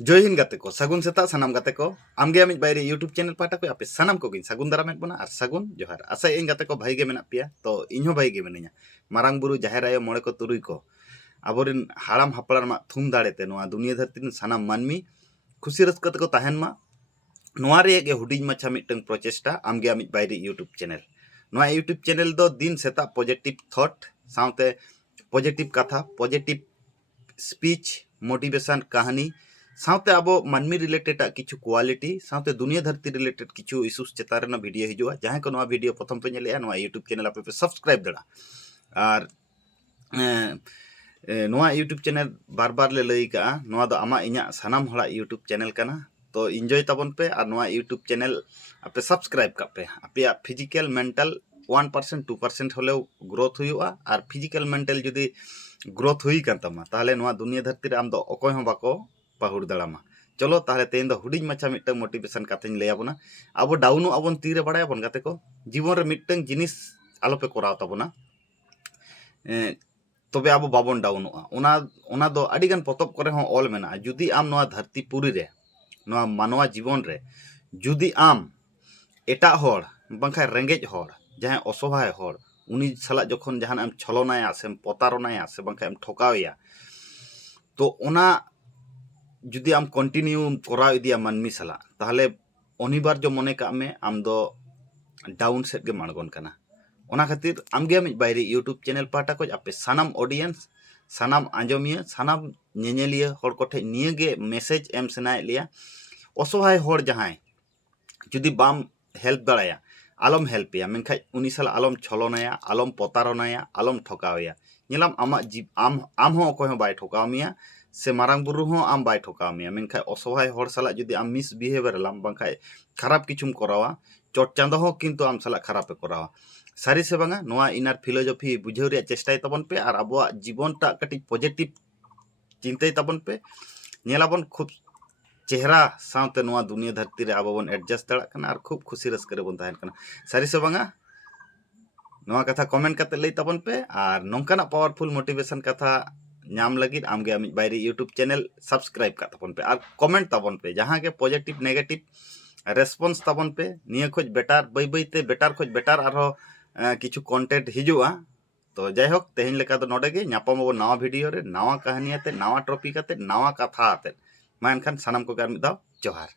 जय हिंद गाते को सगुन सेता सानाम गाते को आमगे आमिज बायरे यूट्यूब चैनल पाटा को आपे सानाम को गिन सगुन दारामेद बना और सगुन जोहार आशा इन गाते को भाई गे मेना पिया तो इन्हों भाई गे मिनिया मारांग बुरु जाहेर आयो मोड़े को तुरुई को आबोरिन हाड़ाम हापड़ार मा थुम दाड़ेते नोआ दुनिया धरती सानाम मानमी खुशी रस्का को ताहेन मा नोआ रे गे हुडिंग माछा मिटंग प्रचेष्टा आमगे आमिज बायरे यूट्यूब चैनल नोआ यूट्यूब चैनल दो दिन सेता पॉजिटिव थॉट साउते पॉजिटिव कथा पॉजिटिव स्पीच मोटिवेशन कहानी साउते अब मानमी रिलेटेड किछु क्वालिटी साउते दुनिया धरती रिलेटेड किछु इश्यूज चेतारना वीडियो हिजुआ जहां को नोआ वीडियो प्रथम पे नेलेया नोआ यूट्यूब चैनल आपे सब्सक्राइब दड़ा और नोआ यूट्यूब चैनल बार बार ले लई का नोआ दो आमा इኛ सानाम हला यूट्यूब चैनल कना तो एंजॉय ताबन पे और नोआ यूट्यूब चैनल आपे सब्सक्राइब का पे आपे फिजिकल मेंटल 1% 2% होले ग्रोथ हुआ और फिजिकल मेंटल जुदी ग्रोथ हुई कान तमा ताहले नोआ दुनिया धरती रे आम दो अकोय हो बाको पाहुड़ दड़ामा चलो ताहले तेन दो हुडिंग माछा मिटंग मोटिवेशन काथेन लय आबोना अब डाउनो आबोन तीरे बड़ाय आबोन गाते को जीवन रे मिटंग जिनिस आलो पे कराव ताबोना तबे अब बाबोन डाउनोआ ओना दो अडिगान पतब करे हो ऑल मेना जुदी आम नोआ धरती पुरी रे नोआ मानवा जीवन रे जुदी आम एटा होड़ बांखाय रेंगेज होड़ जहां असहाय होड़ उनी साला जखन जहां एम छलनाया से पतारनाया से बांखाय एम ठोकावया तो ओना जुदी आम कंटिन्यू कराव इदिया मानमी साला ताहले अनिबार जो मने का में आम दो डाउन सेट गे माणगोन कना ओना खातिर आमगे आमिज बायरे यूट्यूब चैनल पाटा को आपे सानाम ऑडियंस सानाम आंजोमिया सानाम नेनेलिया होड़ कोठे निये गे मैसेज एम सनाय लिया असहाय होड़ जहां जुदी बाम हेल्प दाड़ाया आलम हेल्पया मेनखाय उनी साला आलम छलनाया आलम पतारनाया आलम ठोकावया नेलाम आमा आम हो अकोय हो बाय ठोकावमिया से मारांग बुरु हो आम बाय ठोकावमिया मेनखाय असहाय होड़ साला जुदी आम मिस बिहेवियर लाम बांखाय खराब किछुम करावा चोट चांदो हो किंतु आम साला खराब पे करावा सारी से बांगा नोआ इनार फिलोसफी बुझाव रे चेष्टाय ताबन पे और आबोआ जीवन टा कटी पॉजिटिव चिंताय ताबन पे नेलाबन खूब चेहरा साउते नोआ दुनिया धरती रे आबो बन एडजस्ट दड़ा कना और खूब खुशी रस्कर बन ताहेन कना सारी से बांगा नोआ कथा कमेंट करते लई ताबन पे और नोंकाना पावरफुल मोटिवेशन कथा नाम लगी आमगे आमिज बायरे यूट्यूब चैनल सब्सक्राइब का ताबन पे और कमेंट ताबन पे जहां के पॉजिटिव नेगेटिव रेस्पॉन्स ताबन पे निया खोज बेटार बई बईते बेटार खोज बेटार आरो किछु कंटेंट हिजुआ तो जय होक तेहन लेका तो नोडे गे नापाम अब नवा वीडियो रे नवा कहानी आते नवा टॉपिक आते नवा कथा आते मा एनखान सानाम को गार मिद दाव जोहार।